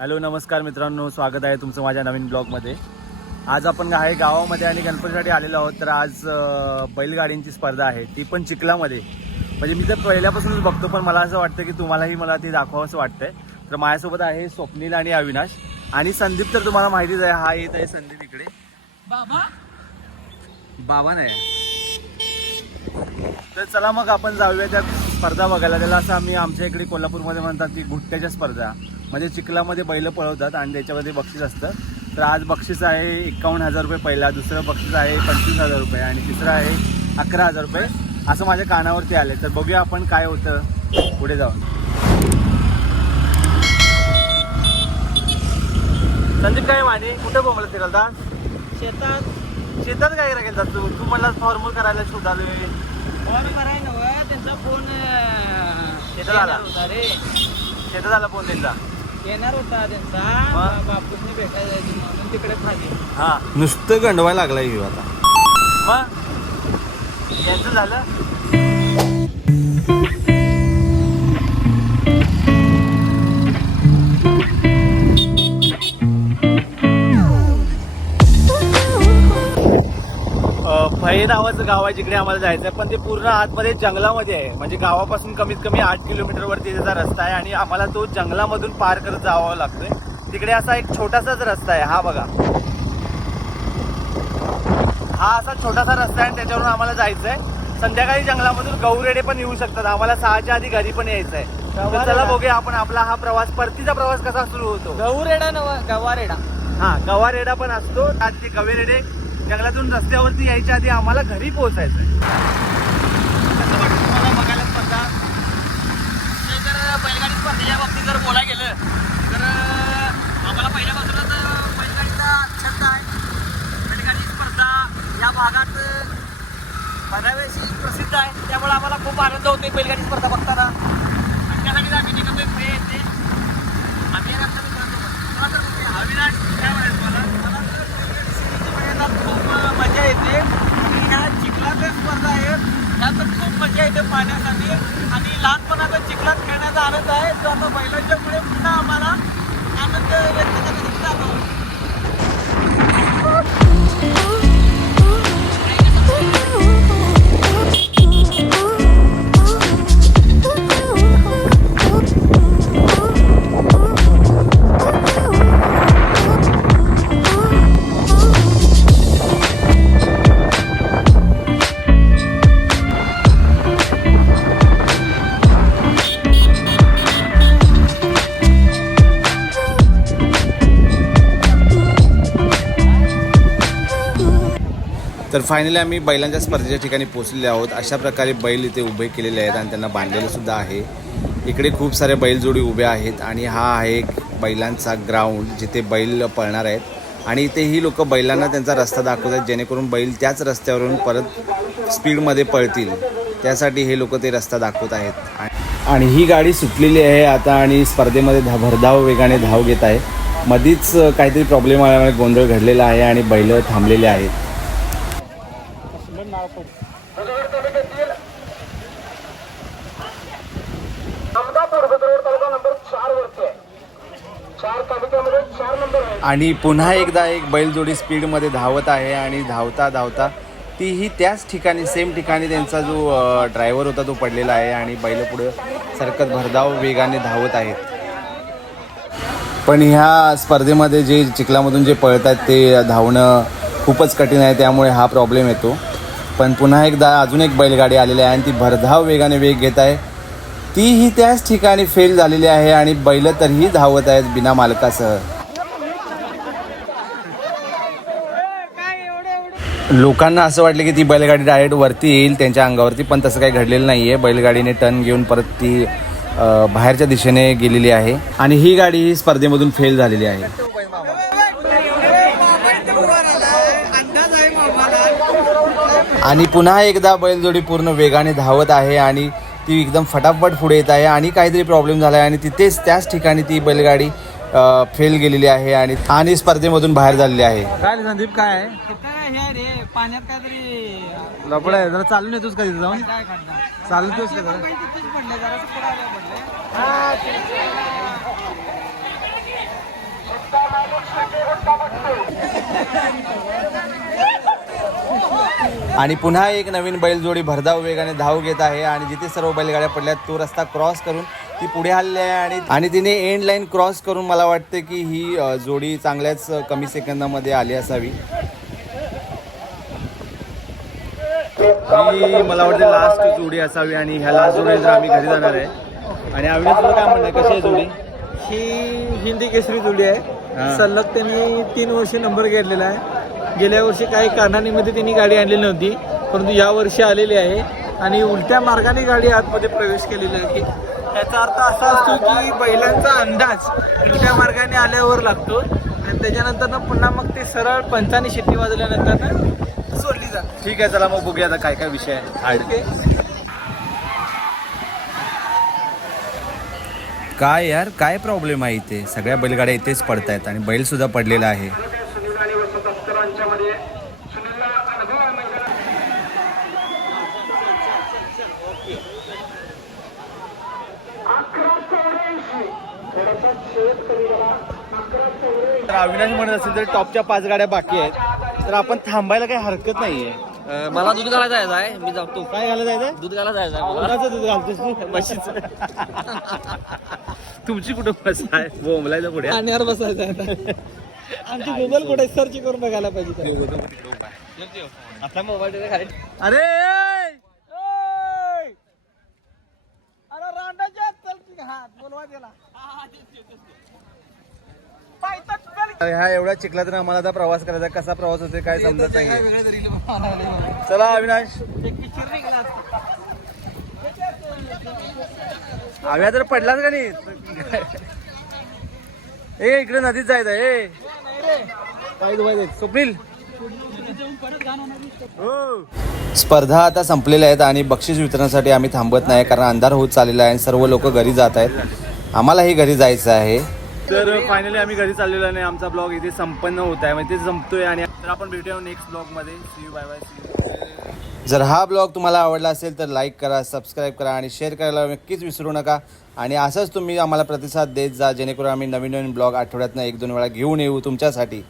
Hello नमस्कार मित्रांनो स्वागत आहे तुमचं माझ्या नवीन ब्लॉगमध्ये. आज आपण आहे गावामध्ये आणि गणपतीसाठी आलेलो आहोत तर आज बैलगाडींची स्पर्धा आहे. ती पण चिखलामध्ये. म्हणजे मी तर पहिल्यापासूनच बघतो पण मला असं वाटतं की तुम्हालाही मला ती दाखवावंसं वाटतंय. तर माझ्यासोबत आहे स्वप्नील आणि अविनाश. आणि संदीप तर तुम्हाला माहितीच आहे हा येत आहे संदीप इकडे. बाबा. बाबा नाही. तर चला मग आपण जाऊया त्या स्पर्धा बघायला. त्याला असं आम्ही आमच्या इकडे कोल्हापूरमध्ये म्हणतात की गुट्ट्याच्या स्पर्धा. म्हणजे चिखलामध्ये बैल पळवतात आणि त्याच्यामध्ये बक्षीस असतं. तर आज बक्षीस आहे एकावन्न हजार रुपये पहिला दुसरं बक्षीस आहे पंचवीस हजार रुपये आणि तिसरं आहे अकरा हजार रुपये. असं माझ्या कानावरती आले तर बघूया आपण काय होतं. पुढे जाऊन. संदीप काय माने? कुठे बोंबला फिरलता शेतात. शेतात काय करायला तू? तू मला फॉर्मल करायला शोधालोय फोन कराय नव्ह त्यांचा फोन शेतात आला? रे. शेतात आला फोन त्यांचा. येणार होता त्यांचा? बापूसने भेटायला जायचं म्हणून तिकडे खाली. हा. नुसतं गंडवायला लागलाय ह्यो आता. मग? यांचं झालं? फळे नावाचं गाव आहे जिकडे आम्हाला जायचं आहे. पण ते पूर्ण आतमध्ये जंगलामध्ये आहे. म्हणजे गावापासून कमीत कमी आठ किलोमीटरवरती त्याचा रस्ता आहे आणि आम्हाला तो जंगलामधून पार करत जावा लागतोय. तिकडे असा एक छोटासाच रस्ता आहे. हा बघा. हा असा छोटासा रस्ता आहे आणि त्याच्यावरून आम्हाला जायचं आहे संध्याकाळी जंगलामधून गौरेडे पण येऊ शकतात. आम्हाला सहाच्या आधी घरी पण यायचं आहे तर. चला बघूया आपण आपला हा प्रवास. परतीचा प्रवास कसा सुरू होतो? गौरेडा नव गवारेडा. हा गवारेडा पण असतो. आज ते गवेरेडे. जंगलातून रस्त्यावरती यायच्या आधी आम्हाला घरी पोहोचायचं आहे कसं वाटतं तुम्हाला बघायला स्पर्धा? ते जर बैलगाडी स्पर्धेच्या बाबतीत जर बोलायला गेलं तर आम्हाला पहिल्यापासूनच अं, बैलगाडीचा छंद आहे. बैलगाडी स्पर्धा या भागात अं, बऱ्यावेळी प्रसिद्ध आहे. त्यामुळे आम्हाला खूप आनंद होतो बैलगाडी स्पर्धा बघताना. आणि त्यासाठी आम्ही निघतोय पुढे येते आम्ही येणार तर मित्रांसोबत. चला तर बघूया. अविनाश काय म्हणायचं मला मला तर बैलगाडी शर्यतीच्या मैदानात खूप अं, मजा येते आणि ह्या चिखलाच्या स्पर्धा आहेत त्यात पण खूप मजा येते पाहण्यासाठी आणि लहानपणाचा चिखलात खेळण्याचा आनंद आहे तर फायनली आम्ही बैलांच्या स्पर्धेच्या ठिकाणी पोहोचलेले आहोत. अशा प्रकारे बैल इथे उभे केलेले आहेत आणि त्यांना बांधलेले सुद्धा आहे. इकडे खूप सारे बैलजोडी उभे आहेत आणि हा आहे एक बैलांचा ग्राउंड जिथे बैल पळणार आहेत. आणि इथे ही लोक बैलांना त्यांचा रस्ता दाखवत आहेत जेणेकरून बैल त्याच रस्त्यावरून परत स्पीडमध्ये पळतील. त्यासाठी हे लोक ते रस्ता दाखवत आहेत. आणि- आणि ही गाडी सुटलेली आहे आता आणि स्पर्धेमध्ये धा भरधाव वेगाने धाव घेत आहे. मधीच काहीतरी प्रॉब्लेम आल्यामुळे गोंधळ घडलेला आहे आणि बैल थांबलेले आहेत. आणि पुन्हा एकदा एक बैलजोडी स्पीडमध्ये धावत आहे आणि धावता धावता तीही त्याच ठिकाणी सेम ठिकाणी त्यांचा जो ड्रायव्हर होता तो पडलेला आहे आणि बैल पुढं सरकत भरधाव वेगाने धावत आहेत. पण ह्या स्पर्धेमध्ये जे चिखलामधून जे पळतात ते धावणं खूपच कठीण आहे त्यामुळे हा प्रॉब्लेम येतो. पण पुन्हा एकदा अजून एक बैलगाडी आलेली आहे आणि ती भरधाव वेगाने वेग घेत आहे. तीही त्याच ठिकाणी फेल झालेली आहे आणि बैल तरीही धावत आहेत बिना मालकासह. लोकांना असं वाटलं की ती बैलगाडी डायरेक्ट वरती येईल त्यांच्या अंगावरती पण तसं काही घडलेलं नाही आहे बैलगाडीने टर्न घेऊन परत ती बाहेरच्या दिशेने गेलेली आहे. आणि ही गाडी ही स्पर्धेमधून फेल झालेली आहे. आणि पुन्हा एकदा बैलजोडी पूर्ण वेगाने धावत आहे आणि ती एकदम फटाफट पुढे येत आहे आणि काहीतरी प्रॉब्लेम झाला आहे आणि तिथेच त्याच ठिकाणी ती बैलगाडी फेल गेलेली आहे आणि आणि स्पर्धेमधून बाहेर झालेली आहे. काय संदीप काय आहे? हे रे पाण्यात काहीतरी लपड आहे जरा चालून येतोस का तिथे जाऊन? खड्डा चालतोस का? जरा पडले. आणि पुन्हा एक नवीन बैलजोडी भरधाव वेगाने धाव घेत आहे आणि जिथे सर्व बैलगाड्या पडल्यात तो रस्ता क्रॉस करून ती पुढे हल्ली आहे आणि आणि तिने एंड लाईन क्रॉस करून मला वाटते की ही जोडी चांगल्याच कमी सेकंदामध्ये आली असावी. ही मला वाटते लास्ट जोडी असावी आणि ह्या लास्ट जोडी आम्ही घरी जाणार आहे. आणि अविनाश तुला काय म्हणणं आहे? कशी आहे जोडी? ही हिंदी केसरी जोडी. आहे. सलग त्यांनी तीन वर्षी नंबर घेतलेला आहे. गेल्या वर्षी काही कारणांमध्ये त्यांनी गाडी आणलेली नव्हती परंतु या वर्षी आलेली आहे आणि उलट्या मार्गाने गाडी आतमध्ये प्रवेश केलेली आहे. याचा अर्थ असा असतो की बैलांचा अंदाज उलट्या मार्गाने आल्यावर लागतो आणि त्याच्यानंतर पुन्हा मग ते सरळ पंचाने शिट्टी वाजल्यानंतर ना सोडली जाते. ठीक आहे चला मग बघूया आता काय काय विषय आहे. काय यार काय प्रॉब्लेम आहे इथे? सगळ्या बैलगाड्या इथेच पडत आहेत आणि बैल सुद्धा पडलेला आहे. तर अविनाश म्हणत असेल तर टॉपच्या पाच गाड्या बाकी आहेत. तर आपण थांबायला काही हरकत नाहीये. मला दूध घालायला जायचं आहे. मी जातो. काय घाला जायचं दूध घालायला जायचं आहे दूध घालतोस तू? म्हशीचं. तुमची कुठं म्हस आहे बोंबलायला पुढे पाण्यावर बसायचं आहे आमची गुगल कुठे सर्च करून बघायला पाहिजे. आपला मोबाईल अरे रांडाच्या आत चल की हात बोलवा त्याला पायथ्यात चल की. ह्या एवढा चिखला तर आम्हाला आता प्रवास करायचा कसा प्रवास होते काय समजत म्हणाले. चला अविनाश. आव्या तर पडलाच का नाही? ए इकडे नदीत जायचं ए. पाय स्वप्नील. हो. स्पर्धा आता संपलेल्या आहेत आणि बक्षीस वितरणासाठी आम्ही थांबत नाही कारण अंधार होत चाललेला आहे आणि सर्व लोक घरी जात आहेत. आम्हालाही घरी जायचं आहे. तर फायनली आम्ही घरी चाललेलो आणि आमचा ब्लॉग इथे संपन्न होत आहे. म्हणजे ते संपतोय आणि तर आपण भेटूया नेक्स्ट ब्लॉगमध्ये. See you bye bye C जर हा ब्लॉग तुम्हाला आवडला असेल तर लाईक करा सबस्क्राईब करा आणि शेअर करायला नक्कीच विसरू नका. आणि असंच तुम्ही आम्हाला प्रतिसाद देत जा जेणेकरून आम्ही नवीन नवीन ब्लॉग आठवड्यातनं एक दोन वेळा घेऊन येऊ तुमच्यासाठी.